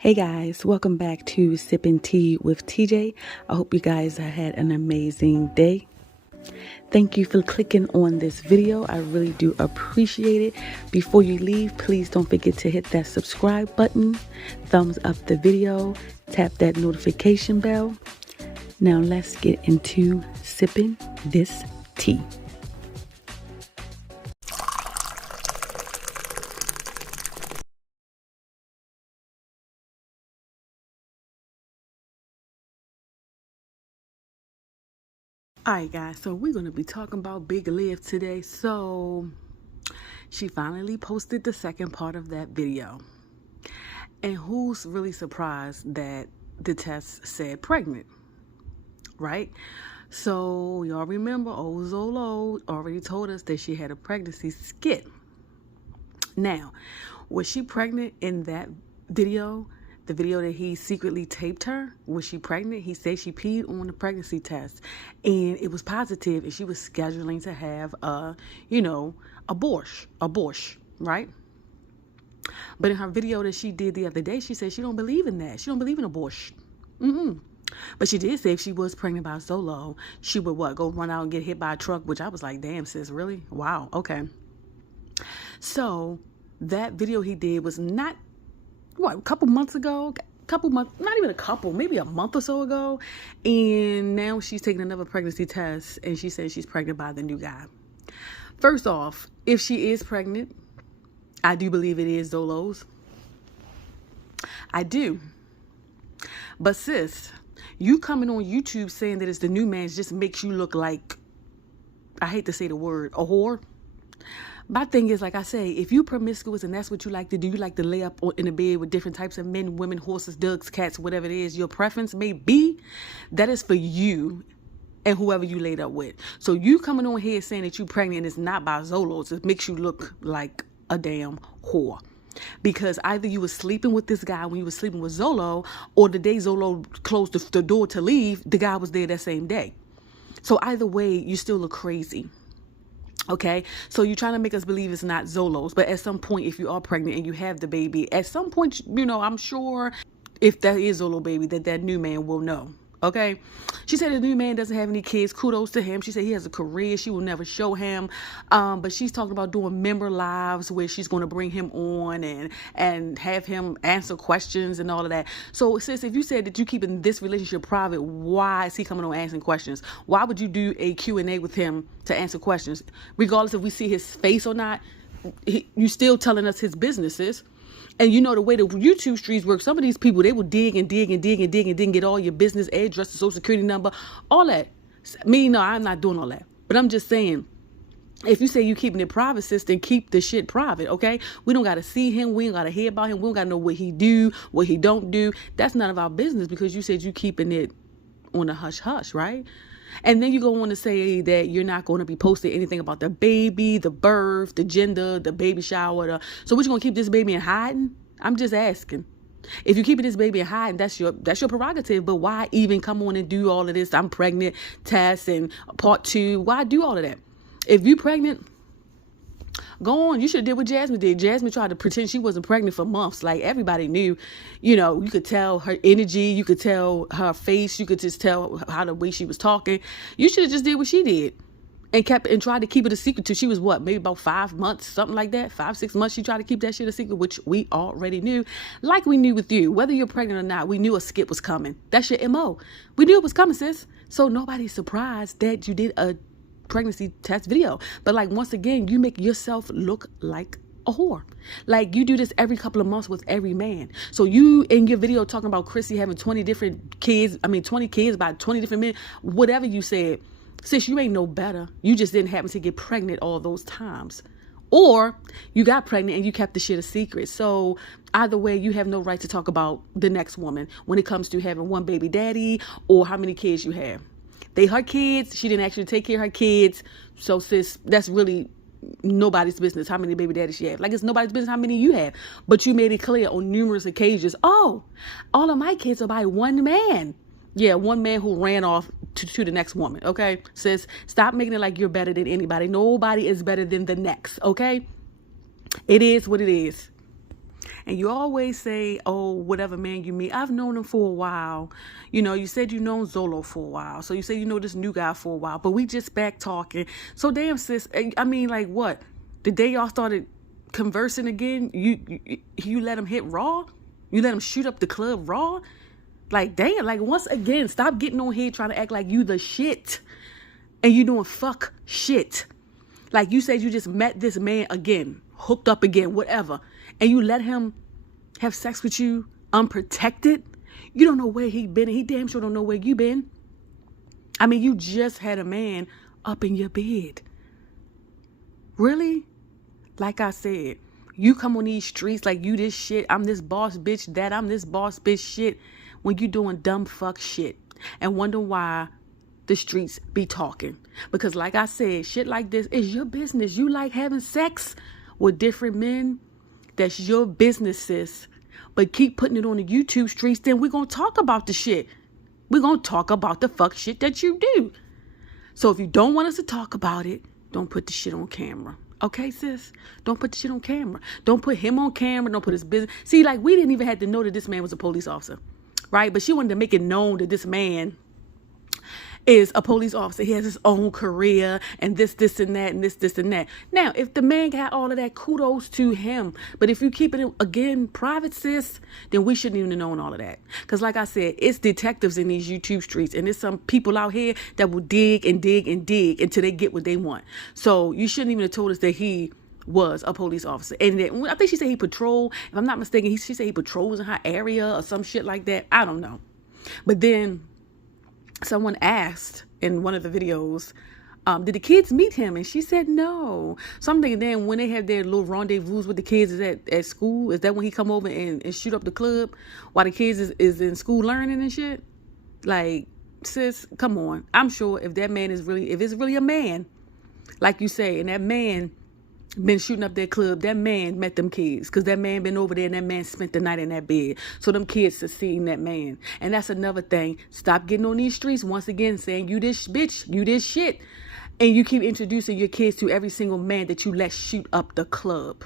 Hey guys, welcome back to Sipping Tea with TJ. I hope you guys have had an amazing day. Thank you for clicking on this video. I really do appreciate it. Before you leave, please don't forget to hit that subscribe button, thumbs up the video, tap that notification bell. Now let's get into sipping this tea. Alright guys, so we're going to be talking about Big Liv today. So she finally posted the second part of that video. And who's really surprised that the test said pregnant, right? So y'all remember old Zolo already told us that she had a pregnancy skit. Now, was she pregnant in that video? The video that he secretly taped her, was she pregnant? He said she peed on the pregnancy test and it was positive and she was scheduling to have abortion, right? But in her video that she did the other day, she said she don't believe in that. She don't believe in abortion. But she did say if she was pregnant by Zolo, she would go run out and get hit by a truck, which I was like, damn sis, really? Wow, okay. So that video he did was not a couple months ago, not even a couple, maybe a month or so ago. And now she's taking another pregnancy test and she says she's pregnant by the new guy. First off, if she is pregnant, I do believe it is Zolo's. I do. But sis, you coming on YouTube saying that it's the new man's just makes you look like, I hate to say the word, a whore. My thing is, like I say, if you promiscuous and that's what you like to do, you like to lay up in a bed with different types of men, women, horses, dogs, cats, whatever it is, your preference may be, that is for you and whoever you laid up with. So you coming on here saying that you pregnant and it's not by Zolo's, it makes you look like a damn whore. Because either you were sleeping with this guy when you were sleeping with Zolo, or the day Zolo closed the door to leave, the guy was there that same day. So either way, you still look crazy. Okay, so you're trying to make us believe it's not Zolo's, but at some point, if you are pregnant and you have the baby, at some point, I'm sure if that is Zolo baby, that new man will know. Okay, she said the new man doesn't have any kids. Kudos to him. She said he has a career. She will never show him. But she's talking about doing member lives where she's going to bring him on and have him answer questions and all of that. So sis, if you said that you keeping this relationship private, why is he coming on answering questions? Why would you do a Q&A with him to answer questions? Regardless if we see his face or not, you still telling us his businesses. And you know the way the YouTube streets work, some of these people, they will dig and dig and dig and dig and dig and get all your business address, the social security number, all that. Me, no, I'm not doing all that. But I'm just saying, if you say you keeping it private, sis, then keep the shit private, okay? We don't got to see him. We ain't got to hear about him. We don't got to know what he do, what he don't do. That's none of our business because you said you keeping it on a hush-hush, right? And then you go on to say that you're not going to be posting anything about the baby, the birth, the gender, the baby shower. So what, you going to keep this baby in hiding? I'm just asking. If you're keeping this baby in hiding, that's your prerogative. But why even come on and do all of this? I'm pregnant, test, and part 2. Why do all of that? If you pregnant, go on. You should have did what Jasmine did. Jasmine tried to pretend she wasn't pregnant for months. Like, everybody knew, you could tell her energy. You could tell her face. You could just tell how the way she was talking. You should have just did what she did and tried to keep it a secret till she was maybe about 5 months, something like that. 5-6 months. She tried to keep that shit a secret, which we already knew. Like we knew with you, whether you're pregnant or not, we knew a skit was coming. That's your MO. We knew it was coming, sis. So nobody's surprised that you did a pregnancy test video. But like, once again, you make yourself look like a whore. Like, you do this every couple of months with every man. So you in your video talking about Chrissy having 20 kids by 20 different men, whatever you said, sis, you ain't no better. You just didn't happen to get pregnant all those times. Or you got pregnant and you kept the shit a secret. So either way, you have no right to talk about the next woman when it comes to having one baby daddy or how many kids you have. They her kids. She didn't actually take care of her kids. So sis, that's really nobody's business how many baby daddies she have. Like, it's nobody's business how many you have. But you made it clear on numerous occasions, all of my kids are by one man. Yeah, one man who ran off to the next woman, okay? Sis, stop making it like you're better than anybody. Nobody is better than the next, okay? It is what it is. And you always say, oh, whatever man you meet. I've known him for a while. You know, you said you known Zolo for a while. So you say you know this new guy for a while. But we just back talking. So damn, sis, I mean, like what? The day y'all started conversing again, you let him hit raw? You let him shoot up the club raw? Like, damn, like once again, stop getting on here trying to act like you the shit. And you doing fuck shit. Like you said you just met this man again, hooked up again, whatever. And you let him have sex with you unprotected? You don't know where he been, and he damn sure don't know where you been. I mean, you just had a man up in your bed. Really? Like I said, you come on these streets like you this shit, I'm this boss bitch, that I'm this boss bitch shit, when you doing dumb fuck shit and wonder why the streets be talking. Because like I said, shit like this is your business. You like having sex with different men, that's your business, sis. But keep putting it on the YouTube streets, then we're going to talk about the shit. We're going to talk about the fuck shit that you do. So if you don't want us to talk about it, don't put the shit on camera. Okay, sis? Don't put the shit on camera. Don't put him on camera. Don't put his business. See, like, we didn't even have to know that this man was a police officer, right? But she wanted to make it known that this man is a police officer. He has his own career and this and that and this and that. Now, if the man got all of that, kudos to him. But if you keep it, again, private, sis, then we shouldn't even have known all of that. Because like I said, it's detectives in these YouTube streets. And there's some people out here that will dig and dig and dig until they get what they want. So you shouldn't even have told us that he was a police officer. And then, I think she said he patrolled. If I'm not mistaken, she said he patrols in her area or some shit like that. I don't know. But then someone asked in one of the videos, did the kids meet him? And she said no. So I'm thinking, then when they have their little rendezvous with the kids is at school, is that when he come over and shoot up the club while the kids is in school learning and shit? Like, sis, come on. I'm sure if that man is really, if it's really a man, like you say, and that man been shooting up that club, that man met them kids, because that man been over there and that man spent the night in that bed. So them kids have seen that man. And that's another thing. Stop getting on these streets once again saying you this bitch, you this shit, and you keep introducing your kids to every single man that you let shoot up the club.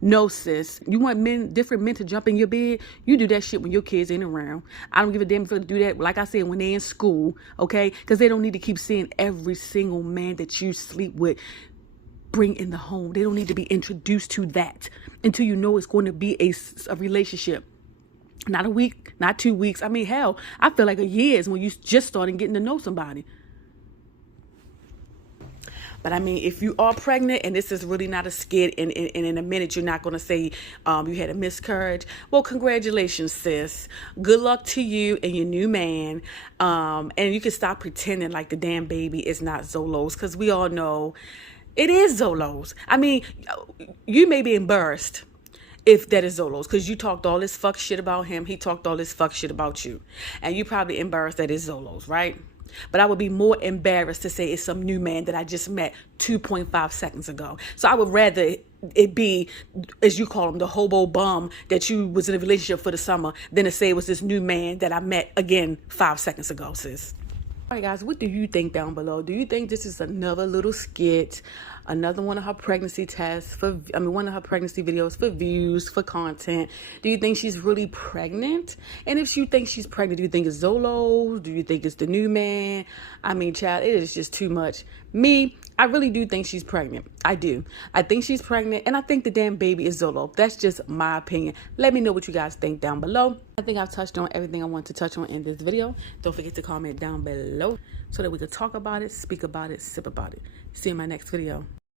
No, sis. You want different men to jump in your bed? You do that shit when your kids ain't around. I don't give a damn if they do that, like I said, when they in school, okay? Because they don't need to keep seeing every single man that you sleep with bring in the home. They don't need to be introduced to that until you know it's going to be a relationship. Not a week, not 2 weeks. I mean, hell, I feel like a year is when you just started getting to know somebody. But I mean, if you are pregnant and this is really not a skit, and in a minute you're not going to say you had a miscarriage, well, congratulations, sis. Good luck to you and your new man. And you can stop pretending like the damn baby is not Zolo's, because we all know it is Zolo's. I mean, you may be embarrassed if that is Zolo's, because you talked all this fuck shit about him. He talked all this fuck shit about you. And you probably embarrassed that it's Zolo's, right? But I would be more embarrassed to say it's some new man that I just met 2.5 seconds ago. So I would rather it be, as you call him, the hobo bum that you was in a relationship for the summer, than to say it was this new man that I met again 5 seconds ago, sis. All right, guys, what do you think down below? Do you think this is another little skit, another one of her pregnancy tests one of her pregnancy videos for views, for content? Do you think she's really pregnant? And if you think she's pregnant, do you think it's Zolo? Do you think it's the new man? I mean, child, it is just too much. Me, I really do think she's pregnant. I do. I think she's pregnant, and I think the damn baby is Zolo. That's just my opinion. Let me know what you guys think down below. I think I've touched on everything I want to touch on in this video. Don't forget to comment down below so that we can talk about it, speak about it, sip about it. See you in my next video.